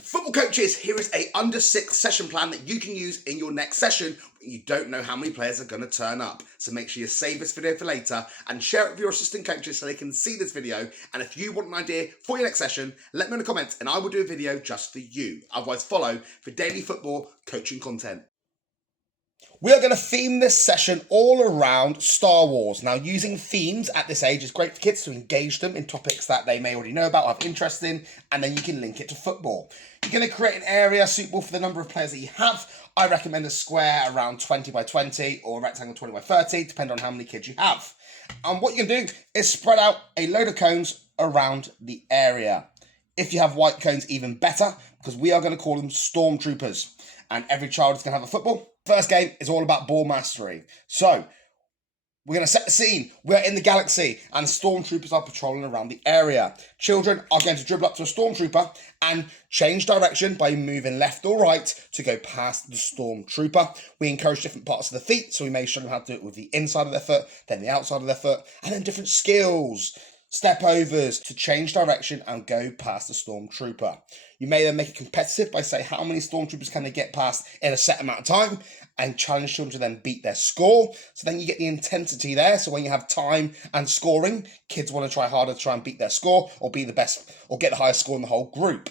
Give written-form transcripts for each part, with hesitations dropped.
Football coaches, here is a under 6 session plan that you can use in your next session when you don't know how many players are going to turn up. So make sure you save this video for later and share it with your assistant coaches so they can see this video. And if you want an idea for your next session, let me know in the comments and I will do a video just for you. Otherwise, follow for daily football coaching content. We are going to theme this session all around Star Wars. Now, using themes at this age is great for kids to engage them in topics that they may already know about, have interest in, and then you can link it to football. You're going to create an area suitable for the number of players that you have. I recommend a square around 20 by 20 or a rectangle 20 by 30, depending on how many kids you have. And what you can do is spread out a load of cones around the area. If you have white cones, even better, because we are going to call them stormtroopers. And every child is going to have a football. First game is all about ball mastery. So, we're going to set the scene. We're in the galaxy and stormtroopers are patrolling around the area. Children are going to dribble up to a stormtrooper and change direction by moving left or right to go past the stormtrooper. We encourage different parts of the feet, so we may show them how to do it with the inside of their foot, then the outside of their foot, and then different skills. Step overs to change direction and go past the stormtrooper. You may then make it competitive by saying how many stormtroopers can they get past in a set amount of time and challenge children to then beat their score. So then you get the intensity there. So when you have time and scoring, kids want to try harder to try and beat their score or be the best or get the highest score in the whole group.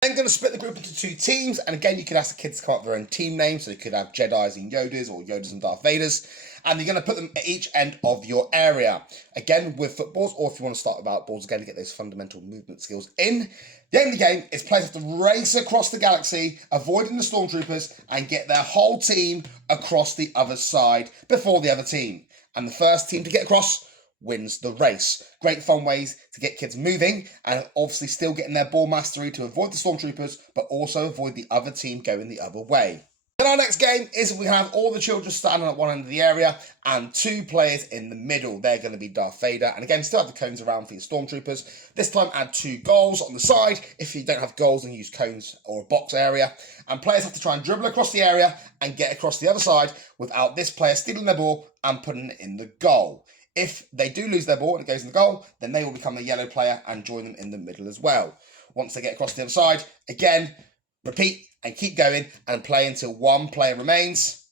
Then going to split the group into 2 teams, and again you could ask the kids to come up with their own team names, so you could have Jedis and Yodas or Yodas and Darth Vaders, and you're going to put them at each end of your area. Again with footballs, or if you want to start without balls, again to get those fundamental movement skills in. The aim of the game is players have to race across the galaxy, avoiding the stormtroopers, and get their whole team across the other side before the other team. And the first team to get across wins the race. Great fun ways to get kids moving and obviously still getting their ball mastery to avoid the stormtroopers, but also avoid the other team going the other way. Then our next game is we have all the children standing at one end of the area and 2 players in the middle. They're going to be Darth Vader, and again still have the cones around for your stormtroopers. This time add 2 goals on the side. If you don't have goals, then use cones or a box area. And players have to try and dribble across the area and get across the other side without this player stealing their ball and putting it in the goal. If they do lose their ball and it goes in the goal, then they will become the yellow player and join them in the middle as well. Once they get across the other side, again, repeat and keep going and play until 1 player remains.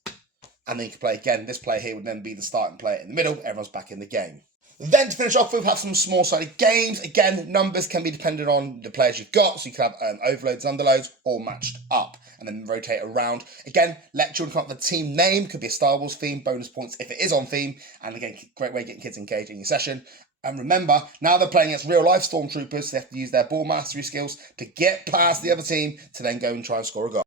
And then you can play again. This player here would then be the starting player in the middle. Everyone's back in the game. Then to finish off with, we have some small-sided games. Again, numbers can be dependent on the players you've got. So you could have overloads, underloads, all matched up. And then rotate around. Again, let children come up with a team name. Could be a Star Wars theme, bonus points if it is on theme. And again, great way of getting kids engaged in your session. And remember, now they're playing against real-life stormtroopers, so they have to use their ball mastery skills to get past the other team to then go and try and score a goal.